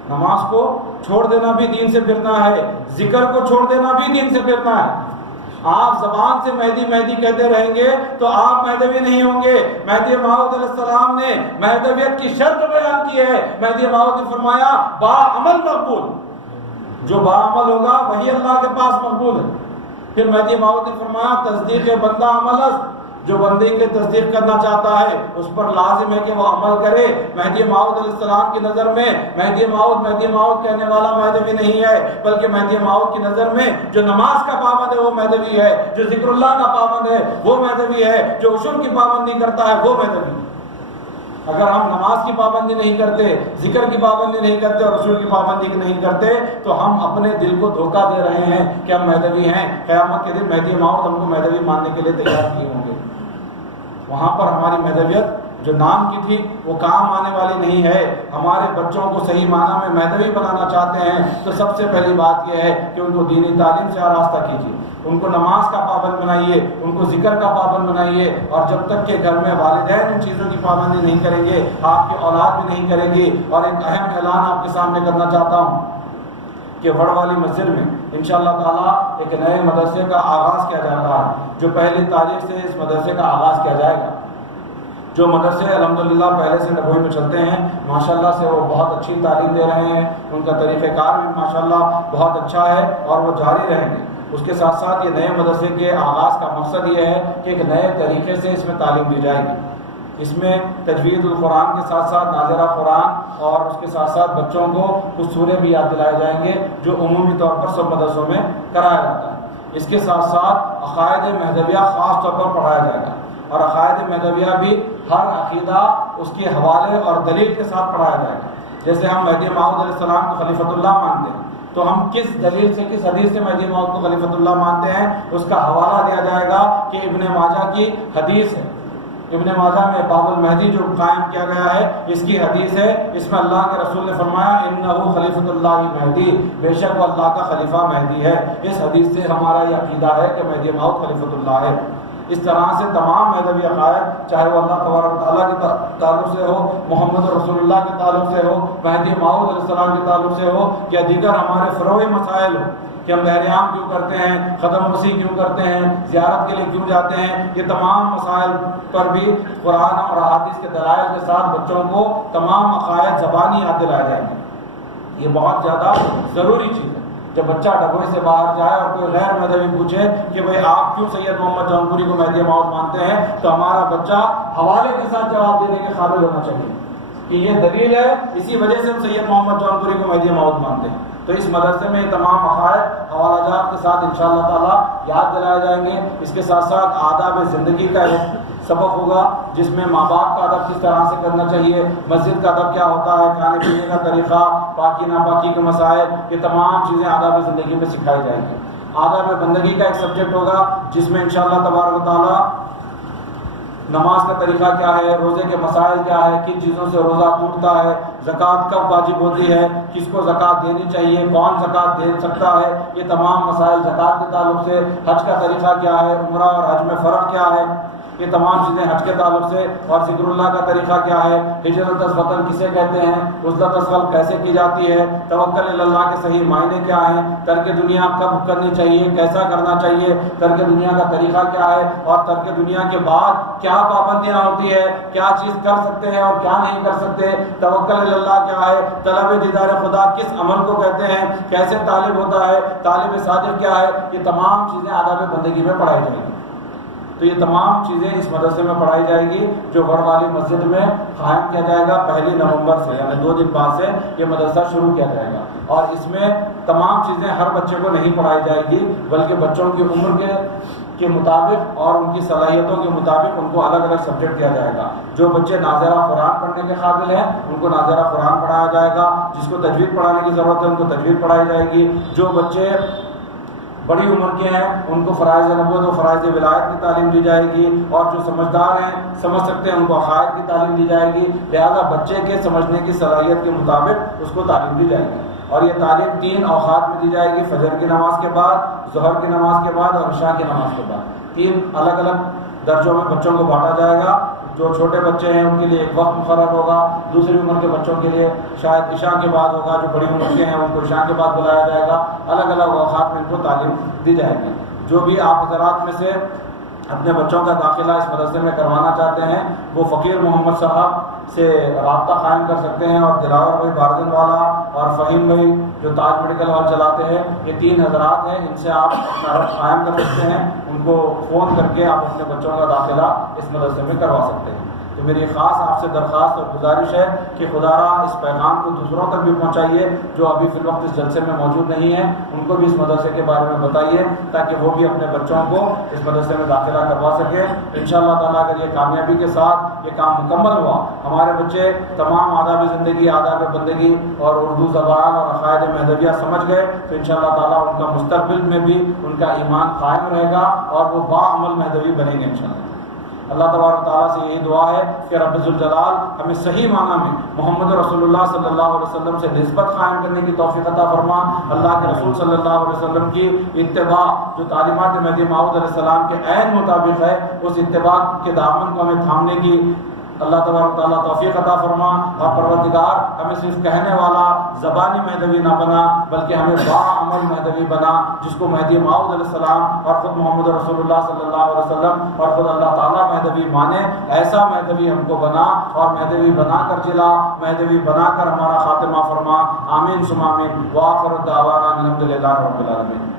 نماز کو چھوڑ دینا بھی دین سے پھرنا ہے، ذکر کو چھوڑ دینا بھی دین سے پھرنا ہے۔ آپ زبان سے مہدی مہدی کہتے رہیں گے تو آپ مہدوی نہیں ہوں گے۔ مہدی موعود علیہ السلام نے مہدویت کی شرط بیان کی ہے۔ مہدی موعود نے فرمایا باعمل مقبول، جو باعمل ہوگا وہی اللہ کے پاس مقبول ہے۔ پھر مہدی موعود نے فرمایا تصدیق بندہ عمل است، جو بندے کی تصدیق کرنا چاہتا ہے اس پر لازم ہے کہ وہ عمل کرے۔ مہدی موعود علیہ السلام کی نظر میں مہدی موعود کہنے والا مہدوی نہیں ہے، بلکہ مہدی موعود کی نظر میں جو نماز کا پابند ہے وہ مہدوی ہے، جو ذکر اللہ کا پابند ہے وہ مہدوی ہے، جو عشر کی پابندی کرتا ہے وہ مہدوی ہے۔ اگر ہم نماز کی پابندی نہیں کرتے، ذکر کی پابندی نہیں کرتے اور رسول کی پابندی نہیں کرتے تو ہم اپنے دل کو دھوکہ دے رہے ہیں کہ ہم مہدوی ہیں۔ قیامت کے دن مہدی موعود ہم کو مہدوی ماننے کے لیے تیار کیے ہوں گے۔ وہاں پر ہماری مہدویت جو نام کی تھی وہ کام آنے والی نہیں ہے۔ ہمارے بچوں کو صحیح معنی میں مہدوی بنانا چاہتے ہیں تو سب سے پہلی بات یہ ہے کہ ان کو دینی تعلیم سے آراستہ کیجیے، ان کو نماز کا پابند بنائیے، ان کو ذکر کا پابند بنائیے، اور جب تک کہ گھر میں والدین ان چیزوں کی پابندی نہیں کریں گے آپ کی اولاد بھی نہیں کرے گی۔ اور ایک اہم اعلان آپ کے سامنے کرنا چاہتا ہوں کہ وڑ والی مسجد میں انشاءاللہ تعالیٰ ایک نئے مدرسے کا آغاز کیا جا رہا ہے، جو پہلی تاریخ سے اس مدرسے کا آغاز کیا جائے گا۔ جو مدرسے الحمدللہ پہلے سے نبوی میں چلتے ہیں ماشاءاللہ سے وہ بہت اچھی تعلیم دے رہے ہیں، ان کا طریقہ کار بھی ماشاءاللہ بہت اچھا ہے اور وہ جاری رہیں گے۔ اس کے ساتھ ساتھ یہ نئے مدرسے کے آغاز کا مقصد یہ ہے کہ ایک نئے طریقے سے اس میں تعلیم دی جائے گی۔ اس میں تجوید القرآن کے ساتھ ساتھ ناظرہ قرآن اور اس کے ساتھ ساتھ بچوں کو کچھ سورے بھی یاد دلائے جائیں گے جو عمومی طور پر سب مدرسوں میں کرایا جاتا ہے۔ اس کے ساتھ ساتھ عقائد مہدویہ خاص طور پر پڑھایا جائے گا، اور عقائد مہدویہ بھی ہر عقیدہ اس کے حوالے اور دلیل کے ساتھ پڑھایا جائے گا۔ جیسے ہم مہدی موعود علیہ السلام کو خلیفۃ اللہ مانتے ہیں تو ہم کس دلیل سے، کس حدیث سے مہدی موعود کو خلیفۃ اللہ مانتے ہیں اس کا حوالہ دیا جائے گا کہ ابن ماجہ کی حدیث ہے۔ ابن ماجہ میں باب المہدی جو قائم کیا گیا ہے اس کی حدیث ہے، اس میں اللہ کے رسول نے فرمایا انہ خلیفۃ اللہ مہدی، بے شک وہ اللہ کا خلیفہ مہدی ہے۔ اس حدیث سے ہمارا یہ عقیدہ ہے کہ مہدی موعود خلیفۃ اللہ ہے۔ اس طرح سے تمام مہدوی عقائد چاہے وہ اللہ تبارک و تعالیٰ کے تعلق سے ہو، محمد رسول اللہ کے تعلق سے ہو، مہدی موعود علیہ السلام کے تعلق سے ہو، یا دیگر ہمارے فروعی مسائل ہو کہ ہم بحریام کیوں کرتے ہیں، ختم مسیح کیوں کرتے ہیں، زیارت کے لیے کیوں جاتے ہیں، یہ تمام مسائل پر بھی قرآن اور احادیث کے دلائل کے ساتھ بچوں کو تمام عقائد زبانی یاد دلائے جائیں گے۔ یہ بہت زیادہ ضروری چیز ہے۔ جب بچہ ڈبوئی سے باہر جائے اور کوئی غیر مذہبی پوچھے کہ بھئی آپ کیوں سید محمد جون پوری کو مہدی موعود مانتے ہیں، تو ہمارا بچہ حوالے کے ساتھ جواب دینے کے قابل ہونا چاہیے کہ یہ دلیل ہے، اسی وجہ سے ہم سید محمد جون پوری کو مہدی موعود مانتے ہیں۔ تو اس مدرسے میں تمام عقائد حوالہ جات کے ساتھ انشاءاللہ تعالیٰ یاد دلائے جائیں گے۔ اس کے ساتھ ساتھ آداب زندگی کا ایک سبق ہوگا جس میں ماں باپ کا ادب کس طرح سے کرنا چاہیے، مسجد کا ادب کیا ہوتا ہے، کھانے پینے کا طریقہ، پاکی ناپاکی کے مسائل، یہ تمام چیزیں آداب زندگی میں سکھائی جائیں گی۔ آداب بندگی کا ایک سبجیکٹ ہوگا جس میں انشاءاللہ تبارک و تعالیٰ نماز کا طریقہ کیا ہے، روزے کے مسائل کیا ہے، کن چیزوں سے روزہ ٹوٹتا ہے، زکوٰۃ کب واجب ہوتی ہے، کس کو زکوٰۃ دینی چاہیے، کون زکوٰۃ دے سکتا ہے، یہ تمام مسائل زکوٰۃ کے تعلق سے، حج کا طریقہ کیا ہے، عمرہ اور حج میں فرق کیا ہے، یہ تمام چیزیں حج کے تعلق سے، اور ذکر اللہ کا طریقہ کیا ہے، ہجرت از وطن کسے کہتے ہیں، عزلت از قلب کیسے کی جاتی ہے، توکل الی اللہ کے صحیح معنی کیا ہیں، ترک دنیا کب کرنی چاہیے، کیسا کرنا چاہیے، ترک دنیا کا طریقہ کیا ہے، اور ترک دنیا کے بعد کیا پابندیاں ہوتی ہے، کیا چیز کر سکتے ہیں اور کیا نہیں کر سکتے، توکل الی اللہ کیا ہے، طلب دیدار خدا کس عمل کو کہتے ہیں، کیسے طالب ہوتا ہے، طالب صادق کیا ہے، یہ تمام چیزیں آداب بندگی میں پڑھائی جائیں گی۔ تو یہ تمام چیزیں اس مدرسے میں پڑھائی جائے گی جو وڑ والی مسجد میں قائم کیا جائے گا 1 نومبر سے، یعنی 2 دن بعد سے یہ مدرسہ شروع کیا جائے گا۔ اور اس میں تمام چیزیں ہر بچے کو نہیں پڑھائی جائے گی بلکہ بچوں کی عمر کے مطابق اور ان کی صلاحیتوں کے مطابق ان کو الگ الگ سبجیکٹ دیا جائے گا۔ جو بچے ناظرہ قرآن پڑھنے کے قابل ہیں ان کو ناظرہ قرآن پڑھایا جائے گا، جس کو تجوید پڑھانے کی ضرورت ہے ان کو تجوید پڑھائی جائے گی، جو بچے بڑی عمر کے ہیں ان کو فرائض نبوت و فرائض ولایت کی تعلیم دی جائے گی، اور جو سمجھدار ہیں سمجھ سکتے ہیں ان کو عقائد کی تعلیم دی جائے گی۔ لہذا بچے کے سمجھنے کی صلاحیت کے مطابق اس کو تعلیم دی جائے گی، اور یہ تعلیم 3 اوقات میں دی جائے گی، فجر کی نماز کے بعد، ظہر کی نماز کے بعد اور عشاء کی نماز کے بعد۔ 3 الگ الگ درجوں میں بچوں کو بانٹا جائے گا۔ جو چھوٹے بچے ہیں ان کے لیے ایک وقت مقرر ہوگا، دوسری عمر کے بچوں کے لیے شاید عشاء کے بعد ہوگا، جو بڑی عمر کے ہیں ان کو عشاء کے بعد بلایا جائے گا، الگ الگ اوقات میں ان کو تعلیم دی جائے گی۔ جو بھی آپ حضرات میں سے اپنے بچوں کا داخلہ اس مدرسے میں کروانا چاہتے ہیں وہ فقیر محمد صاحب سے رابطہ قائم کر سکتے ہیں، اور دلاور بھائی باردن والا اور فہیم بھائی جو تاج میڈیکل ہال چلاتے ہیں، یہ 3 حضرات ہیں، ان سے آپ اپنا رابطہ قائم کر سکتے ہیں، ان کو فون کر کے آپ اپنے بچوں کا داخلہ اس مدرسے میں کروا سکتے ہیں۔ تو میری خاص آپ سے درخواست اور گزارش ہے کہ خدا را اس پیغام کو دوسروں تک بھی پہنچائیے جو ابھی فی الوقت اس جلسے میں موجود نہیں ہیں، ان کو بھی اس مدرسے کے بارے میں بتائیے تاکہ وہ بھی اپنے بچوں کو اس مدرسے میں داخلہ کروا سکیں۔ انشاءاللہ تعالیٰ اگر یہ کامیابی کے ساتھ یہ کام مکمل ہوا، ہمارے بچے تمام آداب زندگی، آداب بندگی اور اردو زبان اور عقائد مہدویہ سمجھ گئے تو انشاءاللہ تعالیٰ ان کا مستقبل میں بھی ان کا ایمان قائم رہے گا اور وہ باعمل مہدوی بنیں گے انشاءاللہ۔ اللہ تبارک تعالیٰ سے یہی دعا ہے کہ رب ذوالجلال ہمیں صحیح معنی میں محمد رسول اللہ صلی اللہ علیہ وسلم سے نسبت قائم کرنے کی توفیق عطا فرما۔ اللہ کے رسول صلی اللہ علیہ وسلم کی اتباع جو تعلیمات مہدی موعود علیہ السلام کے عین مطابق ہے، اس اتباع کے دامن کو ہمیں تھامنے کی اللہ تبارک تعالیٰ توفیق عطا فرما، اور پروردگار ہمیں صرف کہنے والا زبانی مہدوی نہ بنا بلکہ ہمیں باعمل مہدوی بنا، جس کو مہدی موعود علیہ السلام اور خود محمد رسول اللہ صلی اللہ علیہ وسلم اور خود اللہ تعالیٰ مہدوی مانے، ایسا مہدوی ہم کو بنا اور مہدوی بنا کر جلا، مہدوی بنا کر ہمارا خاتمہ فرما۔ آمین ثم آمین، وآخر دعوانا الحمدللہ رب العالمین۔